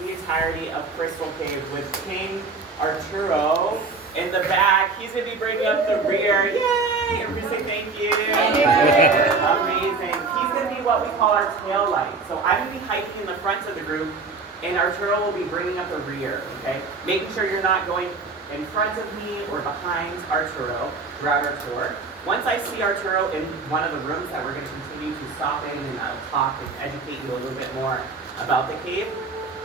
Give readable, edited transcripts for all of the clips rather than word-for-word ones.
the entirety of Cristal Cave with King Arturo in the back. He's going to be bringing up the rear. Yay! Everybody say thank you. Amazing. He's going to be what we call our tail light. So I'm going to be hiking in the front of the group, and Arturo will be bringing up the rear, okay? Making sure you're not going in front of me or behind Arturo throughout our tour. Once I see Arturo in one of the rooms that we're going to continue to stop in and talk and educate you a little bit more about the cave,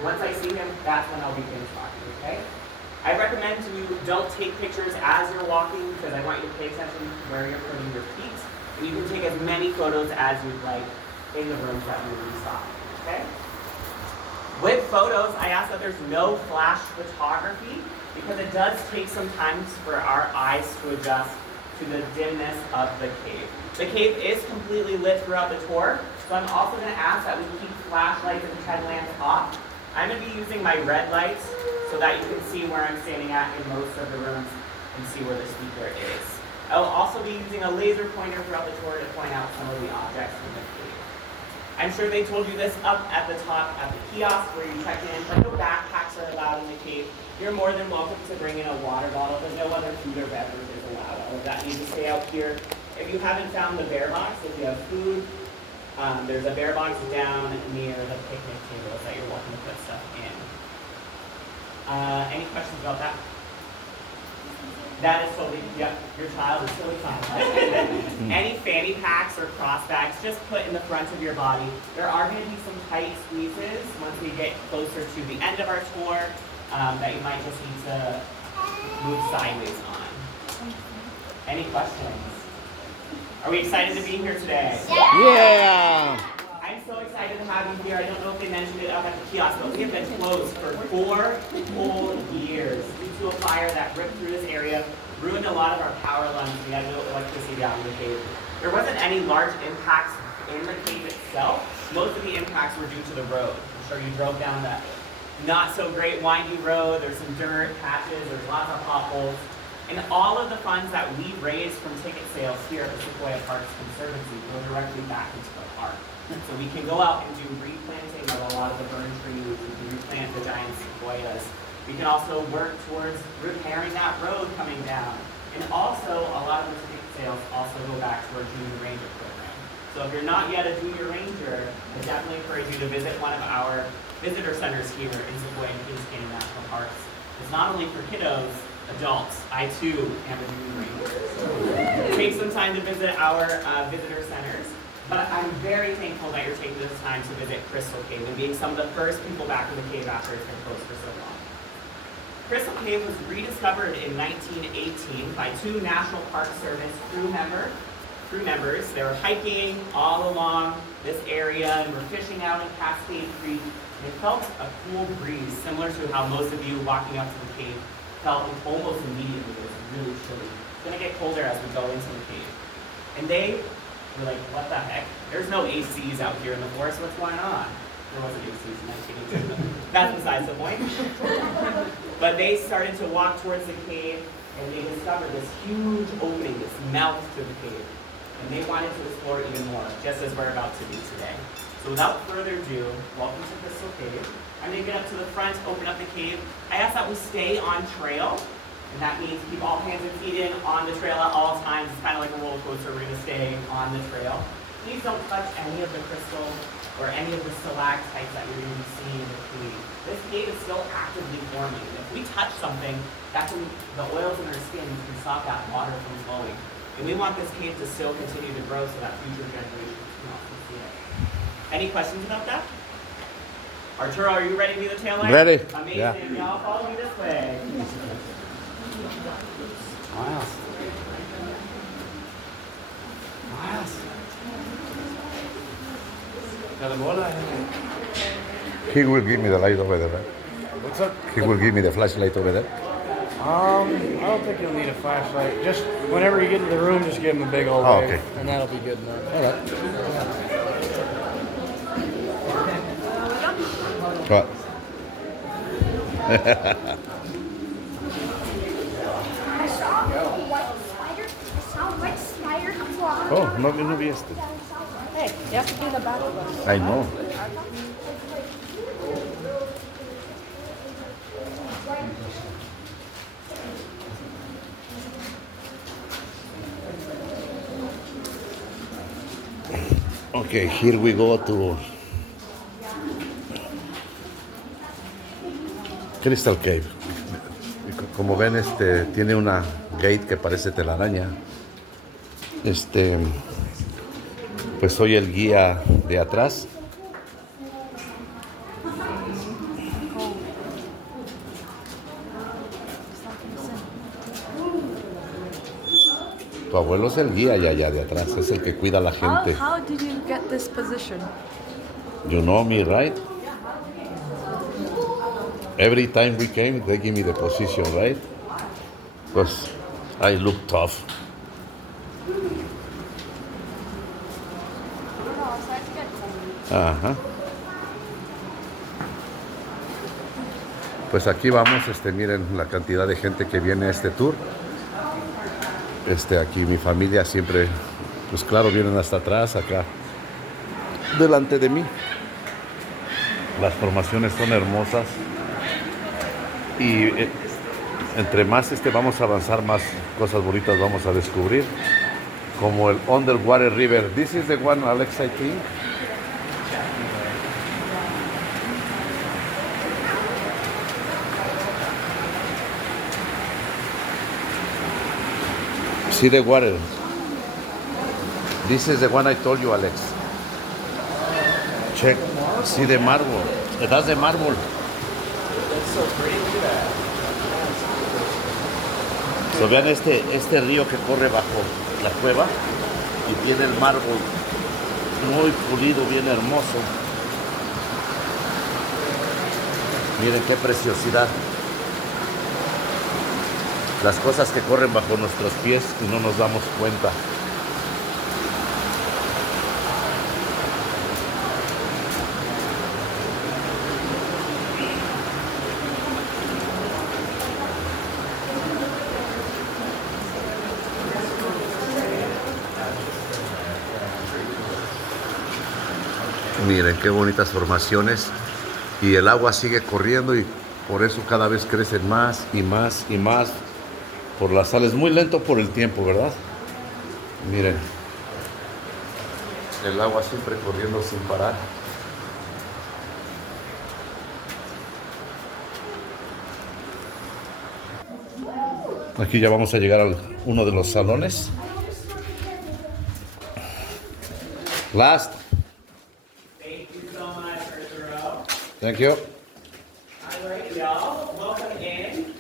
once I see him, that's when I'll begin talking, okay? I recommend you don't take pictures as you're walking because I want you to pay attention to where you're putting your feet. And you can take as many photos as you'd like in the rooms that we will be stopping, okay? With photos, I ask that there's no flash photography because it does take some time for our eyes to adjust to the dimness of the cave. The cave is completely lit throughout the tour, so I'm also going to ask that we keep flashlights and headlamps off. I'm going to be using my red lights so that you can see where I'm standing at in most of the rooms and see where the speaker is. I will also be using a laser pointer throughout the tour to point out some of the objects in the cave. I'm sure they told you this up at the top at the kiosk where you check in, but no backpacks are allowed in the cave. You're more than welcome to bring in a water bottle, but no other food or beverages allowed. All of that needs to stay out here. If you haven't found the bear box, if you have food, there's a bear box down near the picnic tables that you're welcome to put stuff in. Any questions about that? That is totally, yep, your child is totally fine. Any fanny packs or cross bags, just put in the front of your body. There are going to be some tight squeezes once we get closer to the end of our tour that you might just need to move sideways on. Any questions? Are we excited to be here today? Yeah! I'm so excited to have you here. I don't know if they mentioned it up at the kiosk, but we have been closed for 4 whole years due to a fire that ripped through this area, ruined a lot of our power lines. We had no electricity down in the cave. There wasn't any large impacts in the cave itself. Most of the impacts were due to the road. I'm sure you drove down that not so great windy road. There's some dirt patches, there's lots of potholes. And all of the funds that we raise from ticket sales here at the Sequoia Parks Conservancy go directly back into the park. So we can go out and do replanting of a lot of the burned trees. We can replant the giant sequoias. We can also work towards repairing that road coming down. And also, a lot of the ticket sales also go back to our Junior Ranger program. So if you're not yet a Junior Ranger, I definitely encourage you to visit one of our visitor centers here in Sequoia and Kings Canyon National Parks. It's not only for kiddos, adults. I too am a Junior Ranger. So take some time to visit our visitor centers. But I'm very thankful that you're taking this time to visit Cristal Cave and being some of the first people back in the cave after it's been closed for so long. Cristal Cave was rediscovered in 1918 by 2 National Park Service crew members. They were hiking all along this area and were fishing out in Cascade Creek. They felt a cool breeze, similar to how most of you walking up to the cave felt almost immediately. It was really chilly. It's going to get colder as we go into the cave. And they were like, what the heck? There's no ACs out here in the forest. What's going on? There wasn't ACs in 1918. That's besides the point. But they started to walk towards the cave, and they discovered this huge opening, this mouth to the cave. And they wanted to explore even more, just as we're about to do today. So without further ado, welcome to Cristal Cave. I'm going to get up to the front, open up the cave. I ask that we stay on trail. And that means keep all hands and feet in on the trail at all times. It's kind of like a roller coaster. We're going to stay on the trail. Please don't touch any of the crystal or any of the stalactites that you're going to be seeing in the cave. This cave is still actively forming. If we touch something, that's when the oils in our skin can stop that water from flowing. And we want this cave to still continue to grow so that future generations can also see it. Any questions about that? Arturo, are you ready to be the tail light? Ready. Amazing. Yeah. Y'all follow me this way. Wow. He will give me the light over there, right? What's up? He will give me the flashlight over there. I don't think you'll need a flashlight. Just whenever you get into the room, just give him a big old Oh, wave, okay. and that'll be good enough. All right. Right. I saw a white spider fly. Oh, no vi este. Hey, you have to do the back of us. I know. Okay, here we go to Crystal Cave. Como ven, tiene una gate que parece telaraña. Pues soy el guía de atrás. Tu abuelo es el guía allá de atrás, es el que cuida a la gente. How did you get this position? You know me, right? Every time we came, they give me the position, right? Because I look tough. Ajá. Pues aquí vamos, miren la cantidad de gente que viene a este tour. Aquí mi familia siempre, pues claro, vienen hasta atrás, acá, delante de mí. Las formaciones son hermosas y entre más vamos a avanzar, más cosas bonitas vamos a descubrir, como el Underwater River. This is the one, Alex, I think. See the water. This is the one I told you, Alex. Check. See the marble. That's the marble. That's so pretty. Look at that. So, vean este río que corre bajo la cueva y tiene el mármol muy pulido, bien hermoso. Miren qué preciosidad. Las cosas que corren bajo nuestros pies y no nos damos cuenta. Miren qué bonitas formaciones y el agua sigue corriendo y por eso cada vez crecen más y más y más. Por las sales, muy lento por el tiempo, ¿verdad? Miren, el agua siempre corriendo sin parar. Aquí ya vamos a llegar a uno de los salones. Last. Thank you so much, Cristal. Thank you. All right, y'all. Welcome in.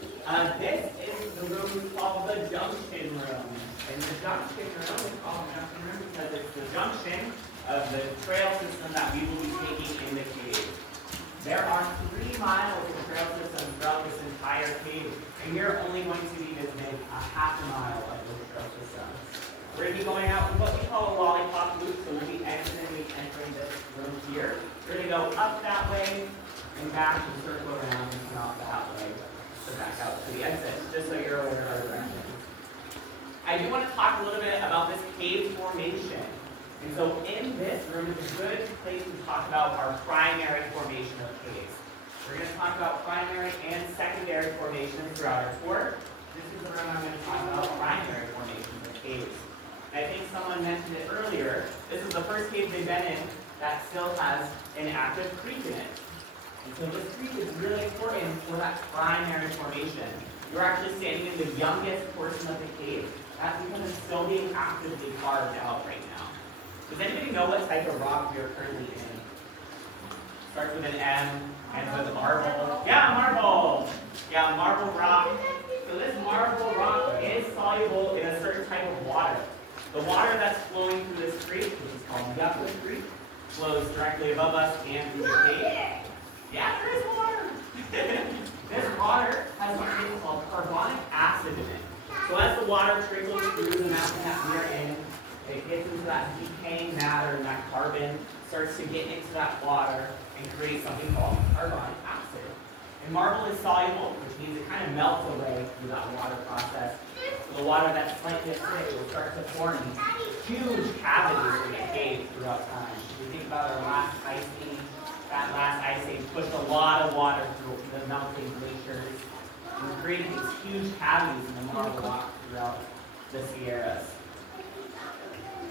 This is the room called the junction room. And the junction room is called the junction room because it's the junction of the trail system that we will be taking in the cave. There are 3 miles of trail system throughout this entire cave, and you're only going to be visiting a half a mile of those trail systems. We're going to be going out with what we call a lollipop loop, so we'll be entering this room here. We're going to go up that way and back and circle around and come out that way. Back out to the exit, just so you're aware of our directions. I do want to talk a little bit about this cave formation. And so in this room is a good place to talk about our primary formation of caves. We're going to talk about primary and secondary formations throughout our tour. This is the room I'm going to talk about primary formations of caves. And I think someone mentioned it earlier. This is the first cave they've been in that still has an active creek in it. And so this creek is really important for that primary formation. You're actually standing in the youngest portion of the cave. That's because it's still being actively carved out right now. Does anybody know what type of rock we are currently in? Starts with an M, ends with a marble. Yeah, marble! Yeah, marble rock. So this marble rock is soluble in a certain type of water. The water that's flowing through this creek, which is called Yucca Creek, flows directly above us and through the cave. Yeah, there is water. This water has something called carbonic acid in it. So as the water trickles through the mountain that we are in, it gets into that decaying matter, and that carbon starts to get into that water and create something called carbonic acid. And marble is soluble, which means it kind of melts away through that water process. So the water that's slightly acidic will start to form huge cavities in the cave throughout time. If you think about our last ice age, that last ice age pushed a lot of water through the melting glaciers and created these huge cavities in the marble rock throughout the Sierras.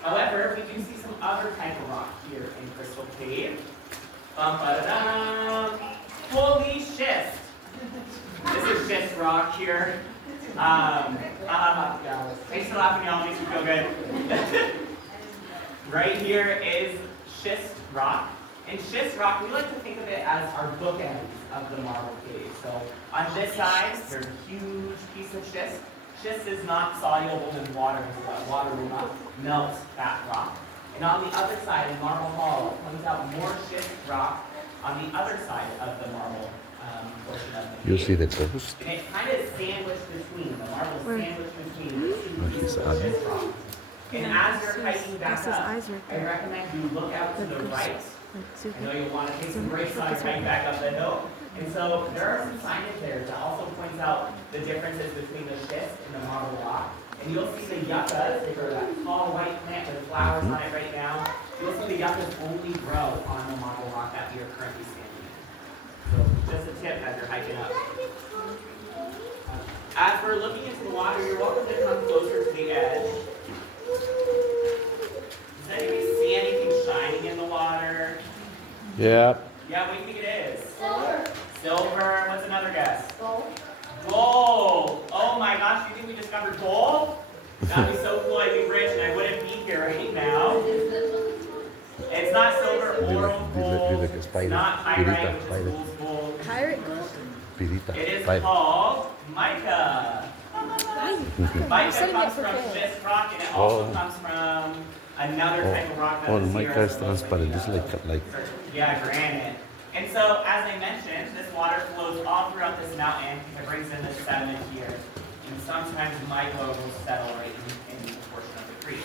However, we do see some other type of rock here in Crystal Cave. Bum-ba-da-dum. Holy schist. This is schist rock here. Guys. Thanks for laughing, y'all. Makes me feel good. Right here is schist rock. And schist rock, we like to think of it as our bookends of the marble cave. So on this side, there's a huge piece of schist. Schist is not soluble in water, so that water will not melt that rock. And on the other side, in Marble Hall, comes out more schist rock on the other side of the marble portion of the cave. You see the ghost? And it's kind of sandwiched between, the marble is sandwiched between the two pieces of Eye. schist rock. And as you're hiking back That's his up, eyes right I there. recommend you look out to the right. I know you'll want to take some breaks on hiking back up the hill. And so there are some signage there that also points out the differences between the schist and the marble rock. And you'll see the yuccas, which are that tall white plant with flowers on it right now. You'll see the yuccas only grow on the marble rock that we are currently standing in. So just a tip as you're hiking up. As we're looking into the water, you're welcome to come closer to the edge. Does anybody see anything shining in the water? Yeah. Yeah, what do you think it is? Silver. Silver. What's another guess? Gold. Gold. Oh my gosh, you think we discovered gold? That'd be so cool. I'd be rich and I wouldn't be here right now. It's not silver or gold. Dile que es It's pirate. not pyrite, Pirita, which is pirate. fool's gold. Pirate gold? Pirita. It is Pirate. called mica. Mica comes from schist rock and it also comes from another type of rock that Oh, is here mica as is well, transparent. It's like yeah, granite. And so, as I mentioned, this water flows all throughout this mountain. It brings in the sediment here. And sometimes mica will settle right in the portion of the creek.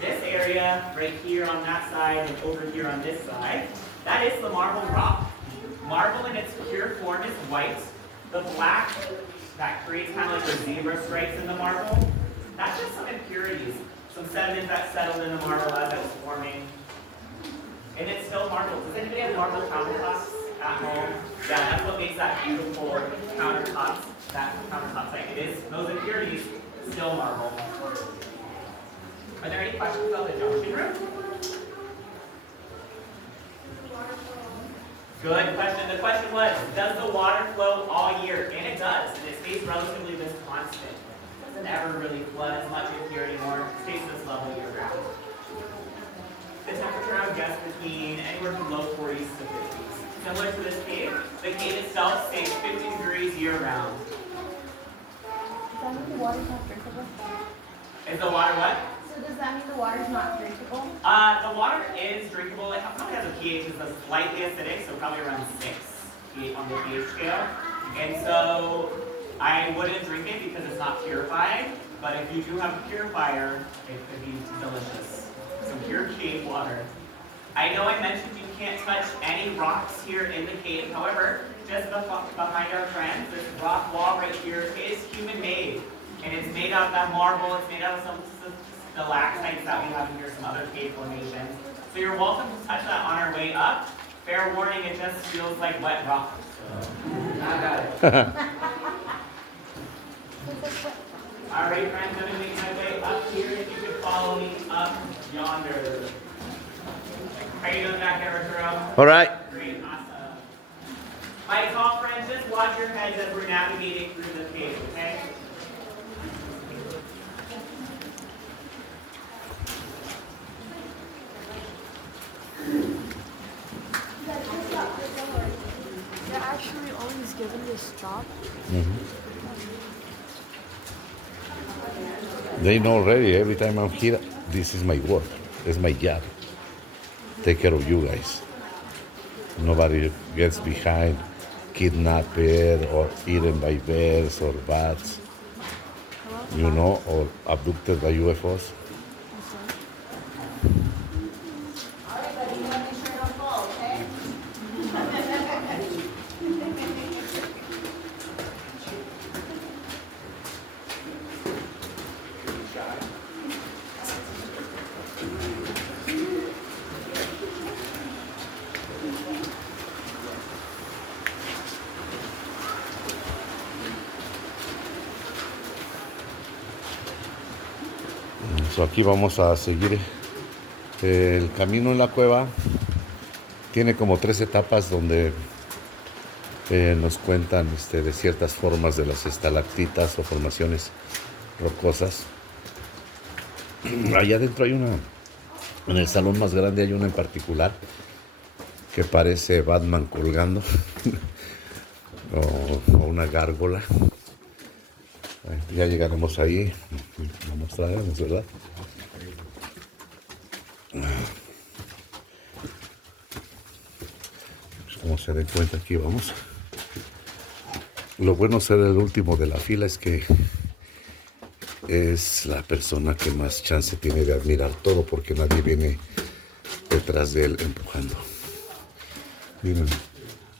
This area, right here on that side and over here on this side, that is the marble rock. Marble in its pure form is white. The black, that creates kind of like the zebra stripes in the marble. That's just some impurities, some sediment that settled in the marble as it was forming. And it's still marble. Does anybody have marble countertops at home? Yeah, that's what makes that beautiful countertops, that countertop site. It is, those impurities, still marble. Are there any questions about the junction room? Good question. The question was, does the water flow all year? And it does, and it stays relatively this constant. It doesn't ever really flood as much in here anymore. It stays this level year round. The temperature I would guess between anywhere from low 40s to 50s. Similar to this cave, the cave itself stays 50 degrees year round. Does that mean the water's not drinkable? Is the water what? So does that mean the water's not drinkable? The water is drinkable. It probably has a pH that's slightly acidic, so probably around 6 on the pH scale. And so I wouldn't drink it because it's not purified, but if you do have a purifier, it could be delicious. Some pure cave water. I know I mentioned you can't touch any rocks here in the cave. However, just behind our friends, this rock wall right here is human-made. And it's made out of that marble. It's made out of some stalactites that we have in here, some other cave formations. So you're welcome to touch that on our way up. Fair warning, it just feels like wet rock. So, I got it. All right, friends, I'm going to make my way up here. If you could follow me up yonder. How you doing back there, Arturo? All right. Great, awesome. My tall friends, just watch your heads as we're navigating through the cave, okay? They're actually always given this job. They know already. Every time I'm here, this is my work. It's my job. Take care of you guys. Nobody gets behind, kidnapped or eaten by bears or bats, you know, or abducted by UFOs. So, aquí vamos a seguir el camino en la cueva. Tiene como 3 etapas donde nos cuentan de ciertas formas de las estalactitas o formaciones rocosas. Allá adentro hay una, en el salón más grande hay una en particular que parece Batman colgando o una gárgola. Ya llegaremos ahí, lo mostraremos, ¿verdad? Pues como se den cuenta, aquí vamos. Lo bueno de ser el último de la fila es que es la persona que más chance tiene de admirar todo, porque nadie viene detrás de él empujando. Miren,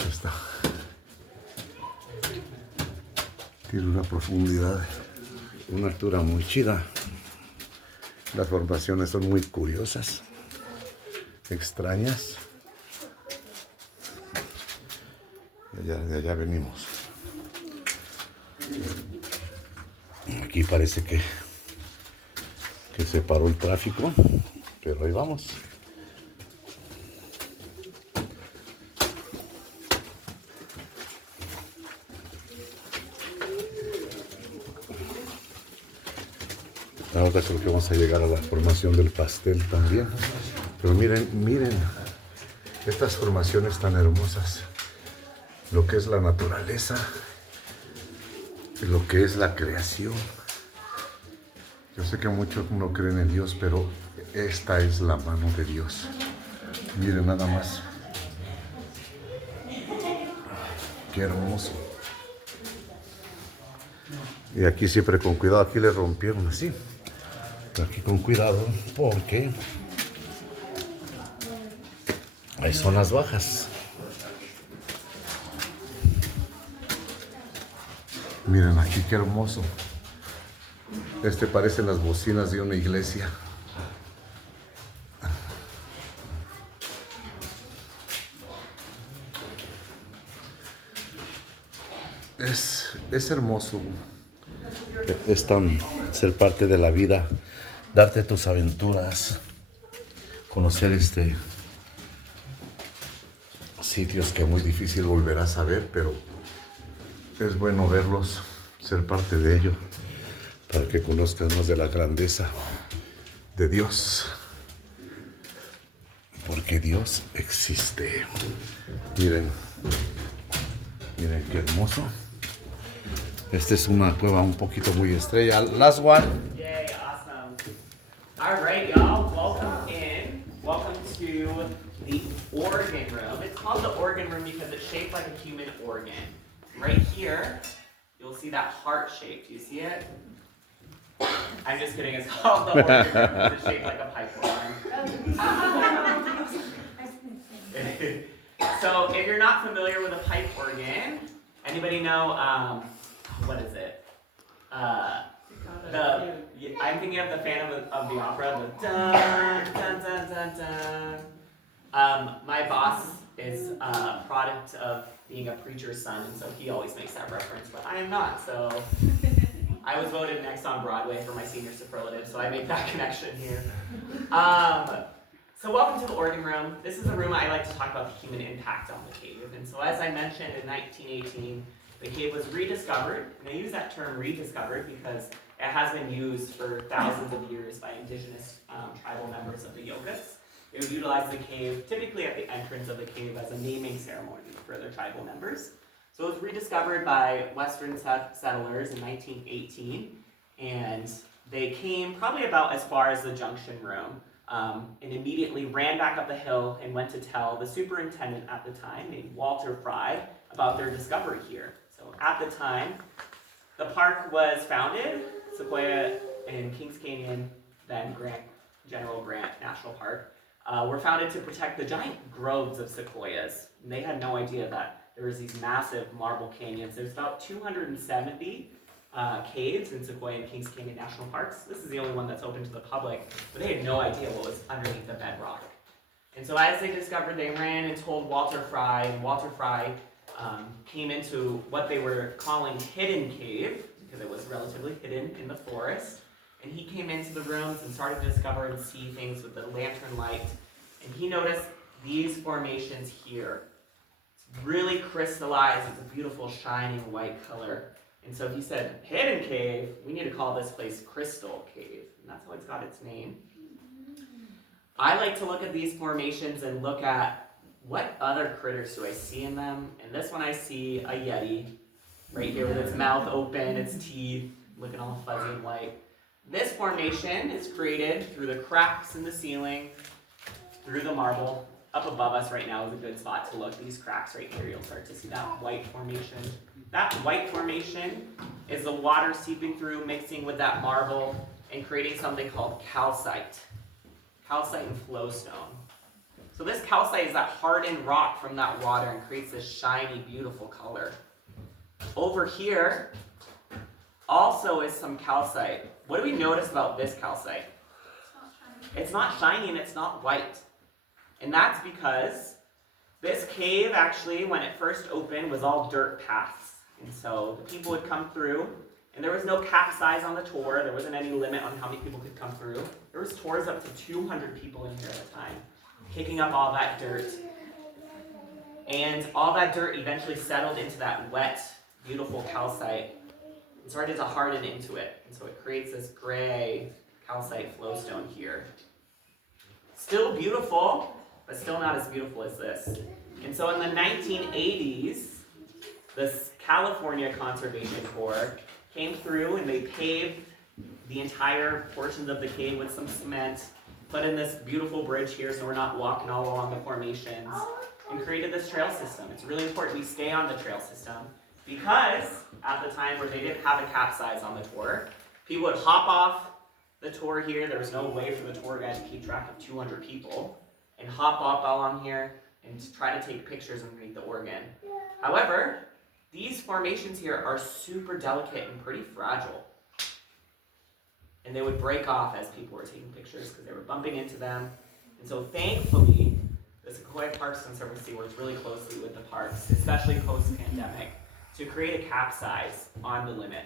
está. Tiene una profundidad, una altura muy chida. Las formaciones son muy curiosas, extrañas. De allá venimos. Aquí parece que se paró el tráfico, pero ahí vamos. Ahora creo que vamos a llegar a la formación del pastel también. Pero miren estas formaciones tan hermosas. Lo que es la naturaleza, lo que es la creación. Yo sé que muchos no creen en Dios, pero esta es la mano de Dios. Miren nada más. Qué hermoso. Y aquí siempre con cuidado, aquí le rompieron así. Aquí con cuidado porque hay zonas bajas. Miren aquí qué hermoso. Parecen las bocinas de una iglesia. Es hermoso. Es tan ser parte de la vida, darte tus aventuras, conocer sitios que es muy difícil volverás a ver, pero es bueno verlos, ser parte de ello, para que conozcas más de la grandeza de Dios, porque Dios existe. Miren qué hermoso. Esta es una cueva un poquito muy estrella. Last one. Yay, awesome. All right, y'all, welcome in. Welcome to the organ room. It's called the organ room because it's shaped like a human organ. Right here, you'll see that heart shape. Do you see it? I'm just kidding, it's called the organ room because it's shaped like a pipe organ. So if you're not familiar with a pipe organ, anybody know, what is it? I'm thinking of the Phantom of the Opera, the dun, dun, dun, dun, dun. My boss is a product of being a preacher's son, and so he always makes that reference, but I am not, so I was voted next on Broadway for my senior superlative, so I made that connection here. So welcome to the organ room. This is a room I like to talk about the human impact on the cave, and so as I mentioned, in 1918, the cave was rediscovered, and I use that term rediscovered because it has been used for thousands of years by indigenous tribal members of the Yokuts. They would utilize the cave, typically at the entrance of the cave, as a naming ceremony for their tribal members. So it was rediscovered by Western settlers in 1918, and they came probably about as far as the junction room, and immediately ran back up the hill and went to tell the superintendent at the time, named Walter Fry, about their discovery here. So at the time, the park was founded, Sequoia and Kings Canyon, then General Grant National Park, were founded to protect the giant groves of sequoias. And they had no idea that there was these massive marble canyons. There's about 270 caves in Sequoia and Kings Canyon National Parks. This is the only one that's open to the public, but they had no idea what was underneath the bedrock. And so as they discovered, they ran and told Walter Fry, and Walter Fry came into what they were calling Hidden Cave, because it was relatively hidden in the forest. and he came into the rooms and started to discover and see things with the lantern light. And he noticed these formations here. It's really crystallized. It's a beautiful shining white color. And so he said, hidden cave, we need to call this place Cristal Cave. And that's how it's got its name. I like to look at these formations and look at what other critters do I see in them. And this one I see a yeti right here with its mouth open, its teeth looking all fuzzy and white. This formation is created through the cracks in the ceiling, through the marble. Up above us right now is a good spot to look. These cracks right here, you'll start to see that white formation. That white formation is the water seeping through, mixing with that marble, and creating something called calcite. Calcite and flowstone. So this calcite is that hardened rock from that water and creates this shiny, beautiful color. Over here also is some calcite. What do we notice about this calcite? It's not shiny and it's not white. And that's because this cave actually, when it first opened, was all dirt paths. And so the people would come through, and there was no cap size on the tour. There wasn't any limit on how many people could come through. There was tours up to 200 people in here at a time, kicking up all that dirt. And all that dirt eventually settled into that wet, beautiful calcite and started to harden into it. And so it creates this gray calcite flowstone here. Still beautiful, but still not as beautiful as this. And so in the 1980s, this California Conservation Corps came through and they paved the entire portions of the cave with some cement, put in this beautiful bridge here so we're not walking all along the formations, and created this trail system. It's really important we stay on the trail system because at the time where they didn't have a capsize on the tour, people would hop off the tour here. There was no way for the tour guide to keep track of 200 people, and hop up all on here and try to take pictures underneath the organ. However, these formations here are super delicate and pretty fragile. And they would break off as people were taking pictures because they were bumping into them. And so thankfully, the Sequoia Parks Conservancy works really closely with the parks, especially post-pandemic, to create a cap size on the limit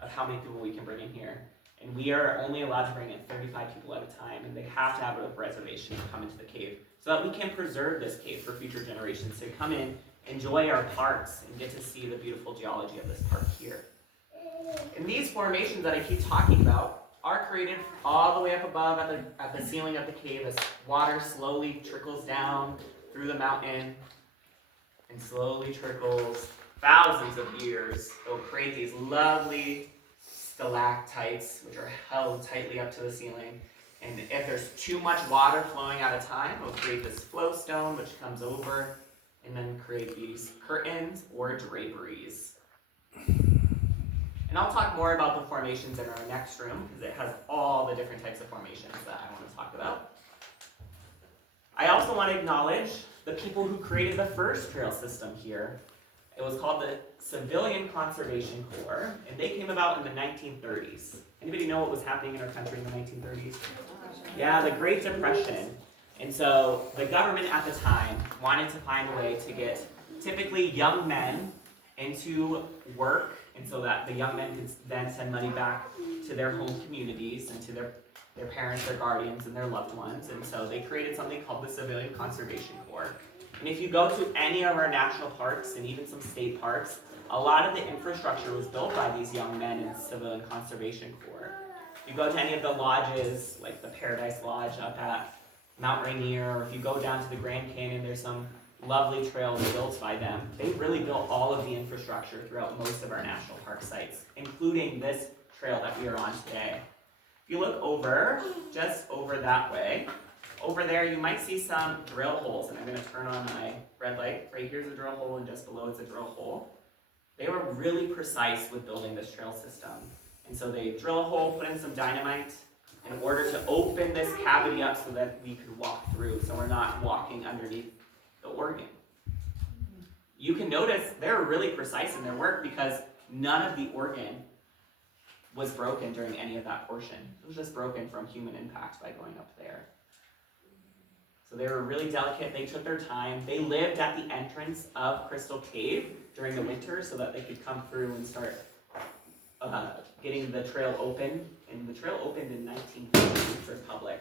of how many people we can bring in here. And we are only allowed to bring in 35 people at a time, and they have to have a reservation to come into the cave so that we can preserve this cave for future generations to come in, enjoy our parks, and get to see the beautiful geology of this park here. And these formations that I keep talking about are created all the way up above at the ceiling of the cave as water slowly trickles down through the mountain and slowly trickles thousands of years. It'll create these lovely stalactites, which are held tightly up to the ceiling. And if there's too much water flowing at a time, it'll create this flowstone, which comes over and then create these curtains or draperies. And I'll talk more about the formations in our next room because it has all the different types of formations that I want to talk about. I also want to acknowledge the people who created the first trail system here. It was called the Civilian Conservation Corps, and they came about in the 1930s. Anybody know what was happening in our country in the 1930s? Yeah, the Great Depression. And so the government at the time wanted to find a way to get typically young men into work, and so that the young men could then send money back to their home communities and to their parents, their guardians, and their loved ones. And so they created something called the Civilian Conservation Corps. And if you go to any of our national parks and even some state parks, a lot of the infrastructure was built by these young men in the Civilian Conservation Corps. If you go to any of the lodges, like the Paradise Lodge up at Mount Rainier, or if you go down to the Grand Canyon, there's some lovely trails built by them. They really built all of the infrastructure throughout most of our national park sites, including this trail that we are on today. If you look over, just over that way, over there you might see some drill holes, and I'm going to turn on my red light. Right here's a drill hole, and just below it's a drill hole. They were really precise with building this trail system. And so they drill a hole, put in some dynamite, in order to open this cavity up so that we could walk through, so we're not walking underneath the organ. You can notice they're really precise in their work because none of the organ was broken during any of that portion. It was just broken from human impact by going up there. So they were really delicate. They took their time. They lived at the entrance of Cristal Cave during the winter so that they could come through and start getting the trail open and the trail opened in 1950 for public.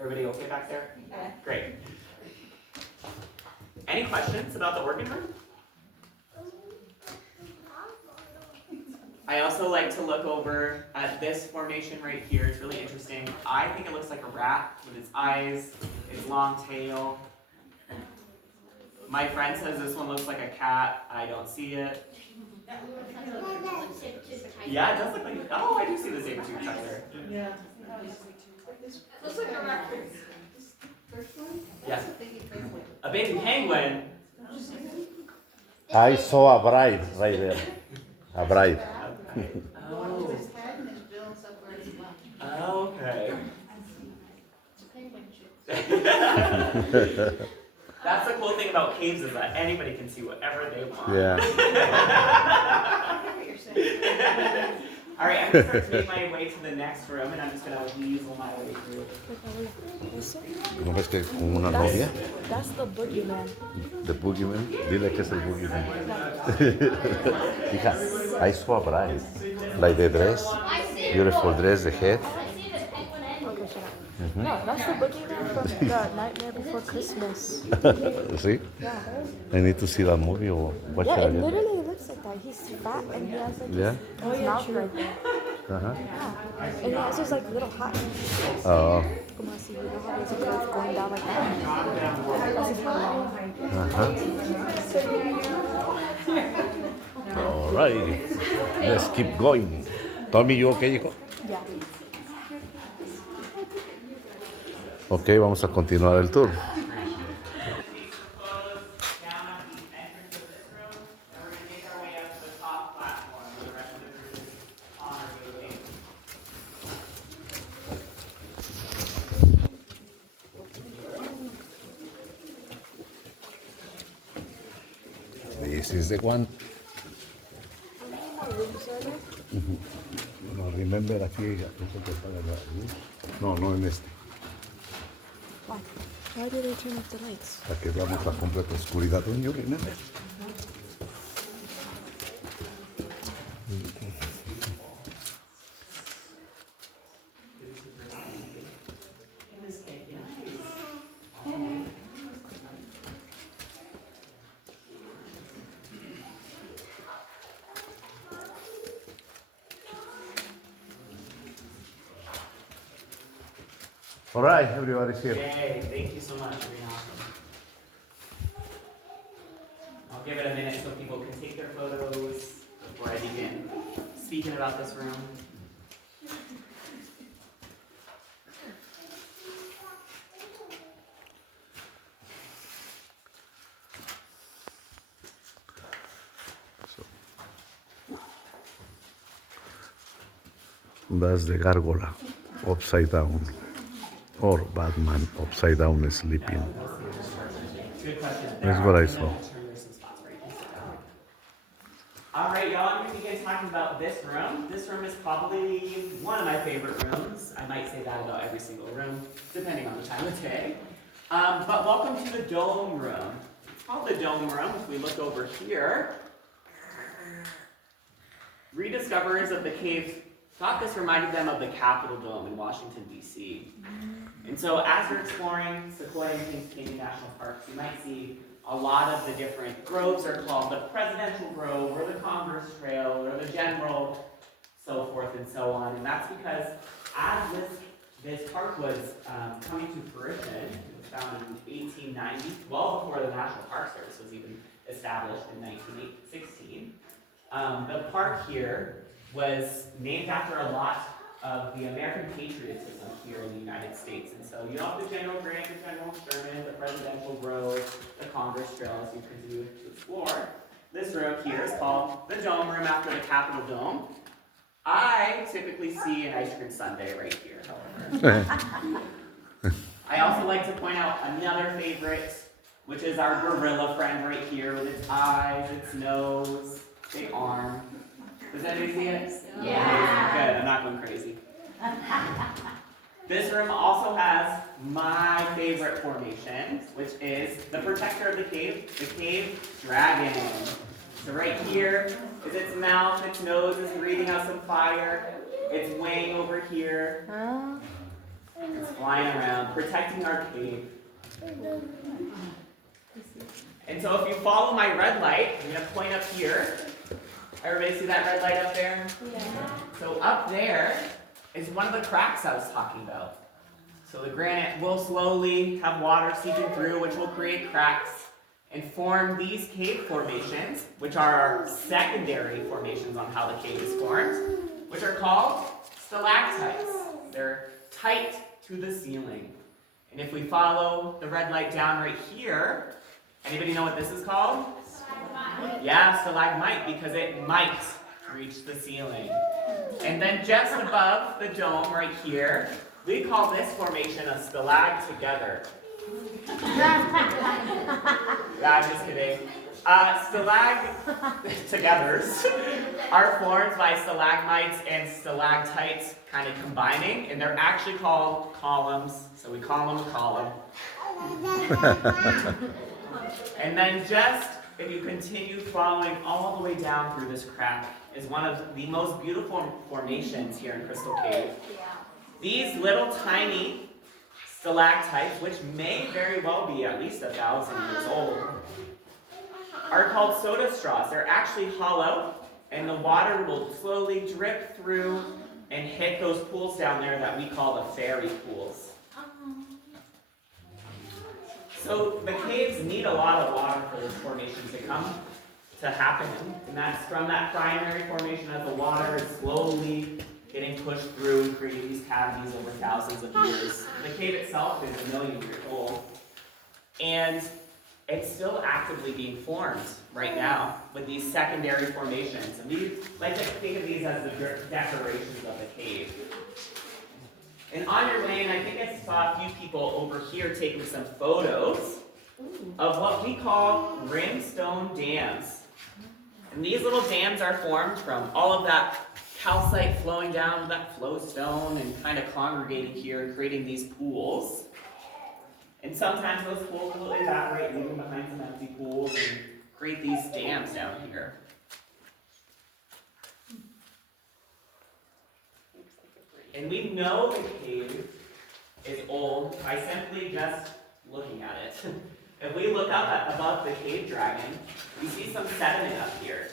Everybody okay back there? Yeah. Great. Any questions about the organ room? I also like to look over at this formation right here. It's really interesting. I think it looks like a rat with its eyes, its long tail. My friend says this one looks like a cat. I don't see it. Yeah, it does look like. Oh, I do see the saber-tooth tiger. Yeah. Looks like a raccoon. Yes. A baby penguin. I saw a bride right there. A bride. Oh. His head and his bill and stuff where his left. Oh, okay. Penguin shit. That's the cool thing about caves is that anybody can see whatever they want. Yeah. I get what you're saying. All right, I'm gonna start to make my way to the next room, and I'm just gonna weasel my way through. ¿No ves que con una novia? That's the boogeyman. The boogeyman. Dile que es el boogeyman. Hija, I saw a bride. Like the dress. Beautiful dress, the head. Okay, shut up. No, that's the boogeyman from the Nightmare Before Christmas. See? Yeah. I need to see that movie or watch Yeah, it it again. literally looks like that. He's fat and he has like Yeah? his mouth right there. Uh-huh. Yeah. And he has those like little hot. Oh. Como así, you know how there's a curve going down like that? That's his mouth. Uh-huh. All right. Let's keep going. Tommy, you okay, hijo? Yeah. Ok, vamos a continuar el tour. This is the one. No, remember aquí. No, no en este. Why? Why do they turn off the lights? Para que veamos la completa oscuridad. Don't you remember? All right, everybody's here. Yay, thank you so much for being awesome. I'll give it a minute so people can take their photos before I begin speaking about this room. That's the gargoyle upside down. Or Batman upside down sleeping. Good question. That's what I saw. All right, y'all, I'm going to begin talking about this room. This room is probably one of my favorite rooms. I might say that about every single room, depending on the time of day. But welcome to the dome room. It's called the dome room. If we look over here, rediscoverers of the cave thought this reminded them of the Capitol Dome in Washington, D.C. And so as you're exploring Sequoia and Kings Canyon National Parks, you might see a lot of the different groves are called the Presidential Grove or the Congress Trail or the General, so forth and so on. And that's because as this park was coming to fruition, it was founded in 1890, well before the National Park Service was even established in 1916. The park here was named after a lot of the American patriotism here in the United States. And so you have the General Grant, the General Sherman, the Presidential Grove, the Congress Trail as you continue to explore. This room here is called the Dome Room after the Capitol Dome. I typically see an ice cream sundae right here, however. I also like to point out another favorite, which is our gorilla friend right here with its eyes, its nose, big arm. Does anybody see it? Yeah. Good, I'm not going crazy. This room also has my favorite formation, which is the protector of the cave dragon. So right here is its mouth, its nose is breathing out some fire. It's weighing over here. It's flying around, protecting our cave. And so if you follow my red light, I'm going to point up here. Everybody see that red light up there? Yeah. So up there is one of the cracks I was talking about. So the granite will slowly have water seeping through, which will create cracks and form these cave formations, which are our secondary formations on how the cave is formed, which are called stalactites. They're tight to the ceiling. And if we follow the red light down right here, anybody know what this is called? Stalagmite. Yeah, stalagmite, because it might reach the ceiling. And then just above the dome right here, we call this formation a stalag together. Yeah, I'm just kidding. Stalag-togethers are formed by stalagmites and stalactites kind of combining, and they're actually called columns, so we call them a column. And then just, if you continue following all the way down through this crack, is one of the most beautiful formations here in Crystal Cave. These little tiny stalactites, which may very well be at least 1,000 years old, are called soda straws. They're actually hollow, and the water will slowly drip through and hit those pools down there that we call the fairy pools. So the caves need a lot of water for this formation to happen, and that's from that primary formation as the water is slowly getting pushed through and creating these cavities over thousands of years. The cave itself is 1 million years old, and it's still actively being formed right now with these secondary formations. And we like to think of these as the decorations of the cave. And on your way, and I think I saw a few people over here taking some photos of what we call rimstone dams. And these little dams are formed from all of that calcite flowing down that flowstone and kind of congregating here and creating these pools. And sometimes those pools will evaporate, leaving behind some empty pools and create these dams down here. And we know the cave is old by simply just looking at it. If we look up above the cave dragon, we see some sediment up here.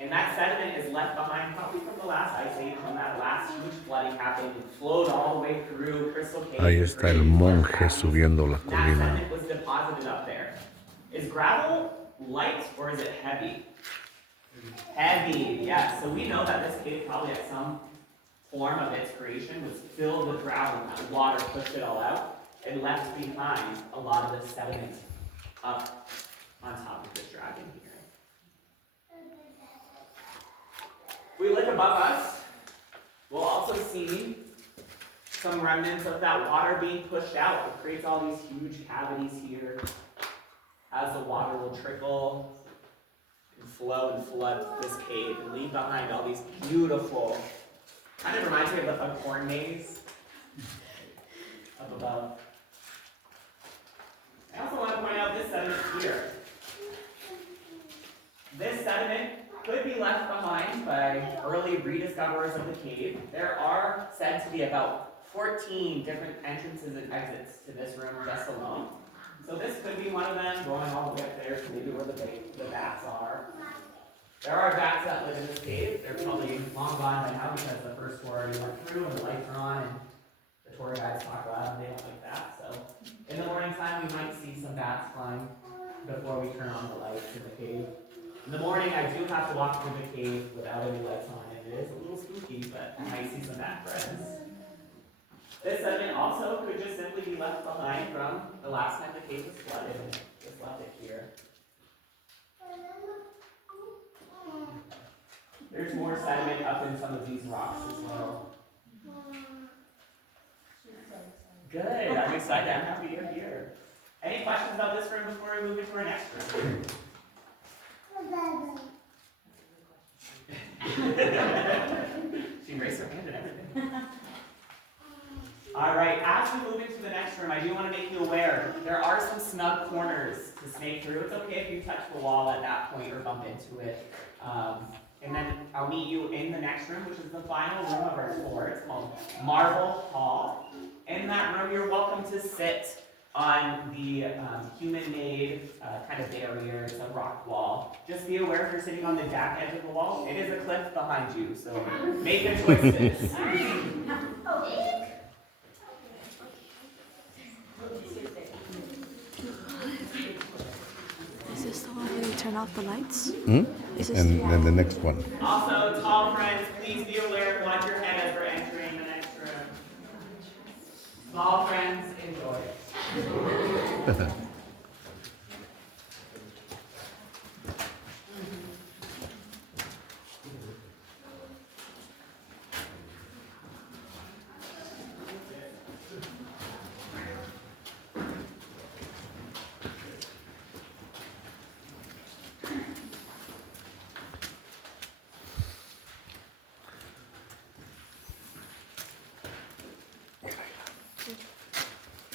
And that sediment is left behind probably from the last ice age, when that last huge flooding happened and flowed all the way through Crystal Cave. Ahí está el monje subiendo la That colina. sediment was deposited up there. Is gravel light or is it heavy? Heavy, yeah. So we know that this cave probably at some form of its creation was filled with gravel, and that water pushed it all out and left behind a lot of the sediment up on top of this dragon here. If we look above us, we'll also see some remnants of that water being pushed out. It creates all these huge cavities here as the water will trickle and flow and flood this cave and leave behind all these beautiful, kind of reminds me of a corn maze up above. I also want to point out this sediment here. This sediment could be left behind by early rediscoverers of the cave. There are said to be about 14 different entrances and exits to this room just alone. So this could be one of them, going all the way up there to maybe where the bats are. There are bats that live in this cave. They're probably long gone by now because the first tour already went through and the lights are on and the tour guides talk loud and they don't like that. So in the morning time we might see some bats flying before we turn on the lights in the cave. In the morning I do have to walk through the cave without any lights on and it is a little spooky, but you might see some bat friends. This sediment also could just simply be left behind from the last time the cave was flooded and just left it here. There's more sediment up in some of these rocks as well. Good, I'm excited, I'm happy you're here. Any questions about this room before we move into our next room? She raised her hand and everything. Alright, as we move into the next room, I do want to make you aware, there are some snug corners to snake through. It's okay if you touch the wall at that point or bump into it. And then I'll meet you in the next room, which is the final room of our tour. It's called Marble Hall. In that room, you're welcome to sit on the human-made kind of barrier. It's a rock wall. Just be aware if you're sitting on the back edge of the wall, it is a cliff behind you, so make good choices. Is this the one where you turn off the lights? Hmm? Is this And then the next one. Also, tall friends, please be aware, watch your head as we're entering the next room. Small friends, enjoy.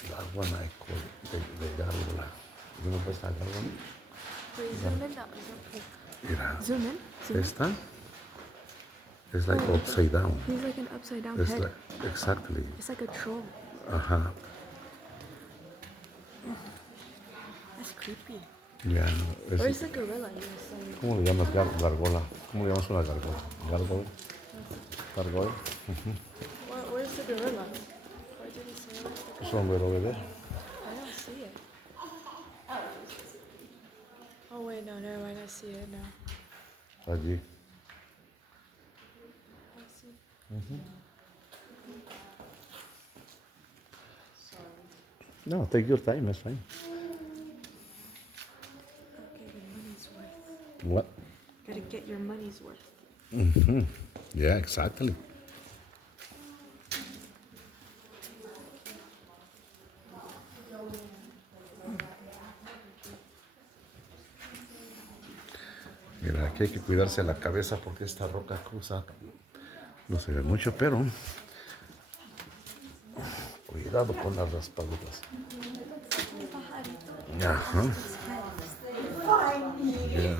La agua de gárgola. ¿Tú no puedes la gárgola? Wait, zoom in now. Mira, Zoom in. Zoom in. esta es like upside down. He's like an upside down It's head. like, exactly. It's like a troll. Ajá. That's creepy. Ya, Where's the gorilla you were saying? ¿cómo le llamas gárgola? ¿Cómo le llamas una gárgola? ¿Gárgola? ¿Gárgola? Where's the gorilla? Where did he say where's the gorilla? Sombrero over there. I don't see it. Oh wait, no, never mind. I see it now. Allí. I see. No, take your time, it's fine. Okay, your money's worth. What? Gotta get your money's worth. Mm-hmm. Yeah, exactly. Mira, aquí hay que cuidarse la cabeza porque esta roca cruza. No se ve mucho, pero cuidado con las raspaduras. Ajá. Yeah.